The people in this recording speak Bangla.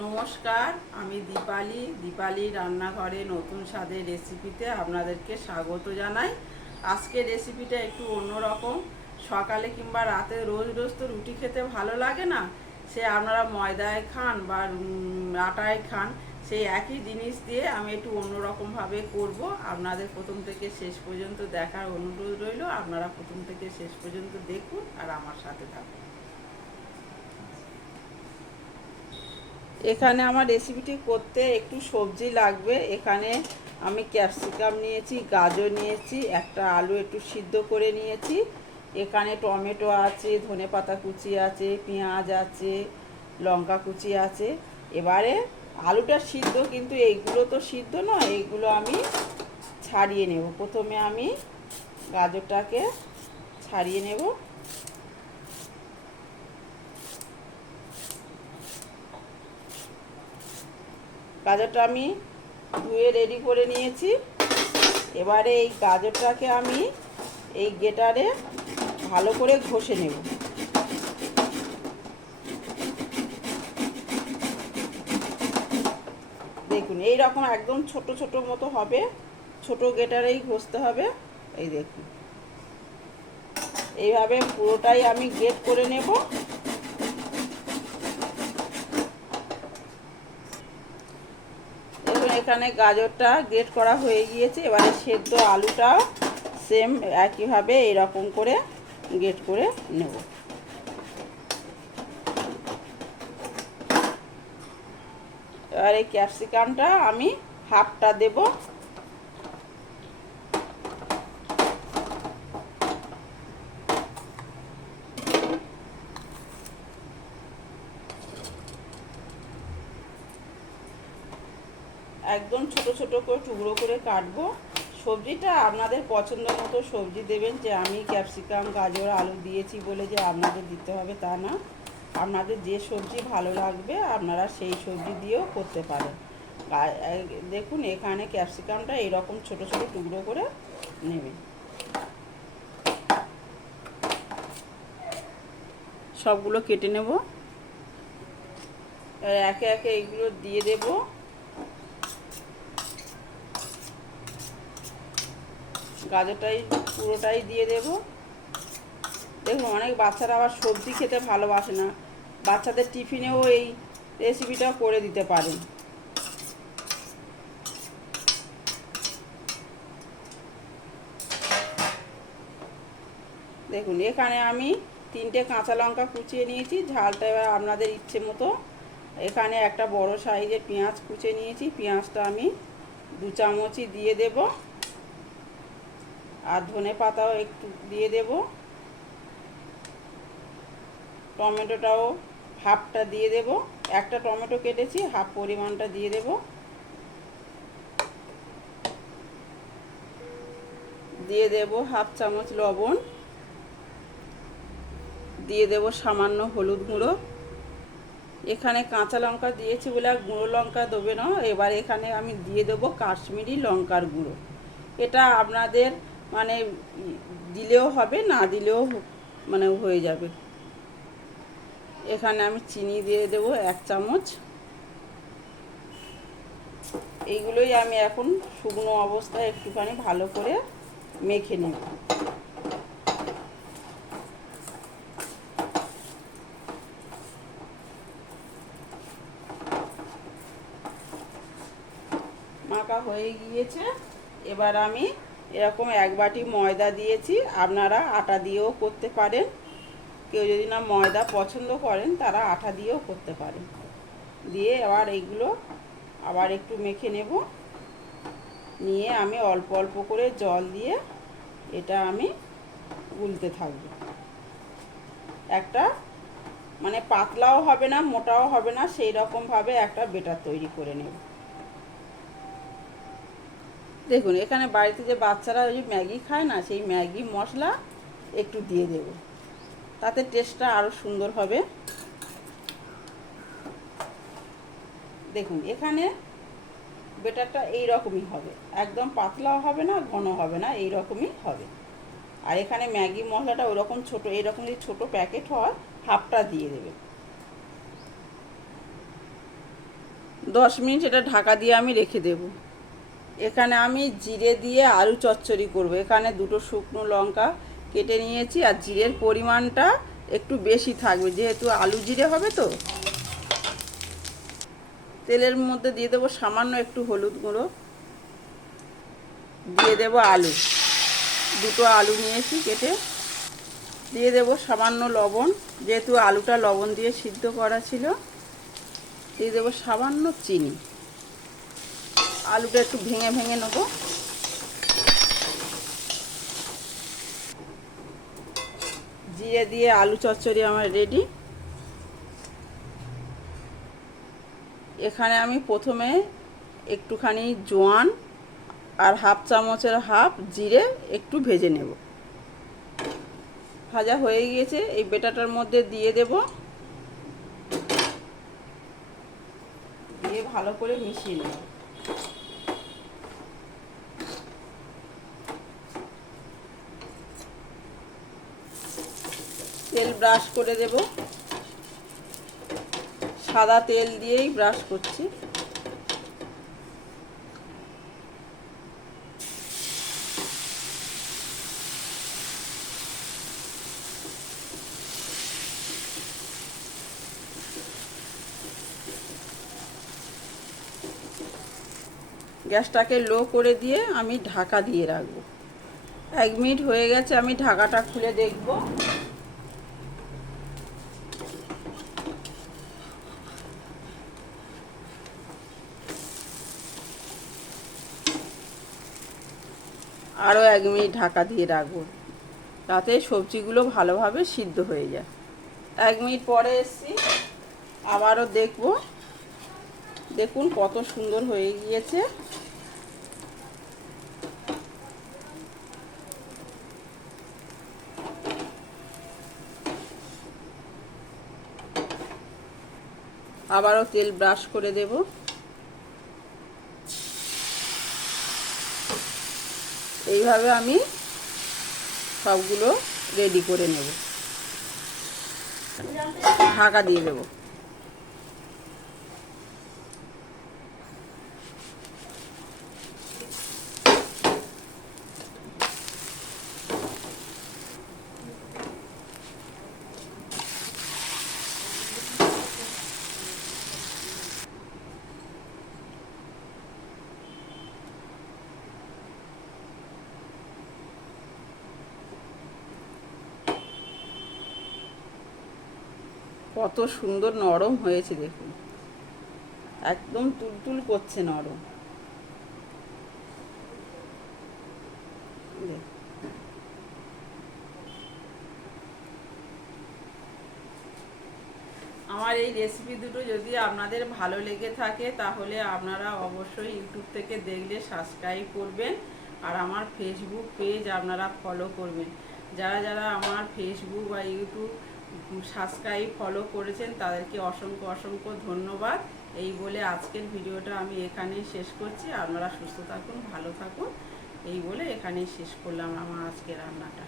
নমস্কার, আমি দীপালি। দীপালি রান্নাঘরে নতুন স্বাদের রেসিপিতে আপনাদেরকে স্বাগত জানাই। আজকে রেসিপিটা একটু অন্যরকম। সকালে কিংবা রাতে রোজ রোজ তো রুটি খেতে ভালো লাগে না, সে আপনারা ময়দায় খান বা আটায় খান, সেই একই জিনিস দিয়ে আমি একটু অন্যরকমভাবে করব। আপনাদের প্রথম থেকে শেষ পর্যন্ত দেখার অনুরোধ রইল, আপনারা প্রথম থেকে শেষ পর্যন্ত দেখুন আর আমার সাথে থাকুন। এখানে আমার রেসিপিটি করতে একটু সবজি লাগবে। এখানে আমি ক্যাপসিকাম নিয়েছি, গাজর নিয়েছি, একটা আলু একটু সিদ্ধ করে নিয়েছি। এখানে টমেটো আছে, ধনে পাতা কুচি আছে, পেঁয়াজ আছে, লঙ্কা কুচি আছে। এবারে আলুটা সিদ্ধ, কিন্তু এইগুলো তো সিদ্ধ নয়, এইগুলো আমি ছাড়িয়ে নেব। প্রথমে আমি গাজরটাকে ছাড়িয়ে নেব। গাজরটা আমি ধুয়ে রেডি করে নিয়েছি। এবারে এই গাজরটাকে আমি এই গেটারে ভালো করে ঘষে নেব। দেখুন এই রকম একদম ছোট ছোট মতো হবে। ছোট গেটারেই ঘষতে হবে। এই দেখুন। এইভাবে পুরোটাই আমি গেট করে নেব দেখুন এখানে গাজরটা গ্রেট করা হয়ে গিয়েছে। এবারে সেদ্ধ আলুটাও সেম একইভাবে এরকম করে গ্রেট করে নেব। এবারে ক্যাপসিকামটা আমি হাফটা দেব। একদম ছোট ছোট করে টুকরো করে কাটবো। সবজিটা আপনাদের পছন্দ মতো সবজি দেবেন যে আমি ক্যাপসিকাম, গাজর, আলু দিয়েছি বলে যে আপনাদের দিতে হবে তা না। আপনাদের যে সবজি ভালো লাগবে আপনারা সেই সবজি দিয়েও করতে পারেন। দেখুন এখানে ক্যাপসিকামটা এরকম ছোট ছোট টুকরো করে নেবেন। সবগুলো কেটে নেব। একে একে এগুলো দিয়ে দেবো। গাজরটাই পুরোটাই দিয়ে দেব। দেখুন, অনেক বাচ্চারা আবার সবজি খেতে ভালোবাসে না। বাচ্চাদের টিফিনেও এই রেসিপিটা করে দিতে পারেন। দেখুন, এখানে আমি তিনটে কাঁচা লঙ্কা কুচিয়ে নিয়েছি। ঝালটা এবার আপনাদের ইচ্ছে মতো। এখানে একটা বড় সাইজের পেঁয়াজ কুচিয়ে নিয়েছি। পেঁয়াজটা আমি দু চামচই দিয়ে দেবো। আর ধনে পাতাও একটু দিয়ে দেব। টমেটোটাও হাফটা দিয়ে দেব। একটা টমেটো কেটেছি, হাফ পরিমাণটা দিয়ে দেব। দিয়ে দেব হাফ চামচ লবণ। দিয়ে দেব সামান্য হলুদ গুঁড়ো। এখানে কাঁচা লঙ্কা দিয়েছি বলে আর গুঁড়ো লঙ্কা দেবে না। এবার এখানে আমি দিয়ে দেবো কাশ্মীরি লঙ্কার গুঁড়ো। এটা আপনাদের মানে দিলেও হবে, না দিলেও মানে হয়ে যাবে। এখানে আমি চিনি দিয়ে দেবো এক চামচ। এইগুলোই আমি এখন শুকনো অবস্থায় একটুখানি ভালো করে মেখে নেব। মাখা হয়ে গিয়েছে। এবার আমি এরকম এক বাটি ময়দা দিয়েছি, আপনারা আটা দিয়েও করতে পারেন। কেউ যদি না ময়দা পছন্দ করেন, তারা আটা দিয়েও করতে পারেন। দিয়ে এবার এইগুলো আবার একটু মেখে নেব। নিয়ে আমি অল্প অল্প করে জল দিয়ে এটা আমি গুলতে থাকব। একটা মানে পাতলাও হবে না, মোটাও হবে না সেই রকমভাবে একটা বেটার তৈরি করে নেব। দেখুন, এখানে বাড়িতে যে বাচ্চারা ওই ম্যাগি খায় না, সেই ম্যাগি মশলা একটু দিয়ে দেব। তাতে টেস্টটা আরও সুন্দর হবে। দেখুন, এখানে বেটারটা এই রকমই হবে। একদম পাতলাও হবে না ঘন হবে না এই রকমই হবে। আর এখানে ম্যাগি মশলাটা ওরকম ছোট এইরকম যদি ছোটো প্যাকেট হয় হাফটা দিয়ে দেবে। দশ মিনিট এটা ঢাকা দিয়ে আমি রেখে দেব। এখানে আমি জিরে দিয়ে আলু চচ্চড়ি করব। এখানে দুটো শুকনো লঙ্কা কেটে নিয়েছি আর জিরের পরিমাণটা একটু বেশি থাকবে, যেহেতু আলু জিরে হবে তো। তেলের মধ্যে দিয়ে দেবো সামান্য একটু হলুদ গুঁড়ো, দিয়ে দেবো আলু। দুটো আলু নিয়েছি কেটে। দিয়ে দেবো সামান্য লবণ, যেহেতু আলুটা লবণ দিয়ে সিদ্ধ করা ছিল। দিয়ে দেবো সামান্য চিনি। আলুটা একটু ভেঙে ভেঙে নেব। জিরে দিয়ে আলু চচ্চড়ি আমার রেডি। এখানে আমি প্রথমে একটুখানি জোয়ান আর হাফ চামচের হাফ জিরে একটু ভেজে নেব। ভাজা হয়ে গিয়েছে, এই বেটাটার মধ্যে দিয়ে দেব। দিয়ে ভালো করে মিশিয়ে নেব। তেল ব্রাশ করে দেব। সাদা তেল দিয়েই ব্রাশ করছি। গ্যাসটাকে লো করে দিয়ে আমি ঢাকা দিয়ে রাখব। এক মিনিট হয়ে গেছে, আমি ঢাকাটা খুলে দেখব। আরও এক মিনিট ঢাকা দিয়ে রাখব। তাতে সবজিগুলো ভালোভাবে সিদ্ধ হয়ে যায়। এক মিনিট পরে এসছি। আবারও দেখব। দেখুন কত সুন্দর হয়ে গিয়েছে। আবারও তেল ব্রাশ করে দেব। এইভাবে আমি সবগুলো রেডি করে নেব। ঢাকা দিয়ে দেবো। কত সুন্দর নরম হয়েছে দেখুন। একদম তুলতুল করছে নরম। আমার এই রেসিপি দুটো যদি আপনাদের ভালো লেগে থাকে, তাহলে আপনারা অবশ্যই ইউটিউব থেকে দেখলে সাবস্ক্রাইব করবেন, আর আমার ফেসবুক পেজ আপনারা ফলো করবেন। যারা যারা আমার ফেসবুক বা ইউটিউব সাবস্ক্রাইব ফলো করেছেন, তাদেরকে অসংখ্য অসংখ্য ধন্যবাদ। এই বলে আজকের ভিডিওটা আমি এখানেই শেষ করছি। আপনারা সুস্থ থাকুন, ভালো থাকুন। এই বলে এখানেই শেষ করলাম আমার আজকের রান্নাটা।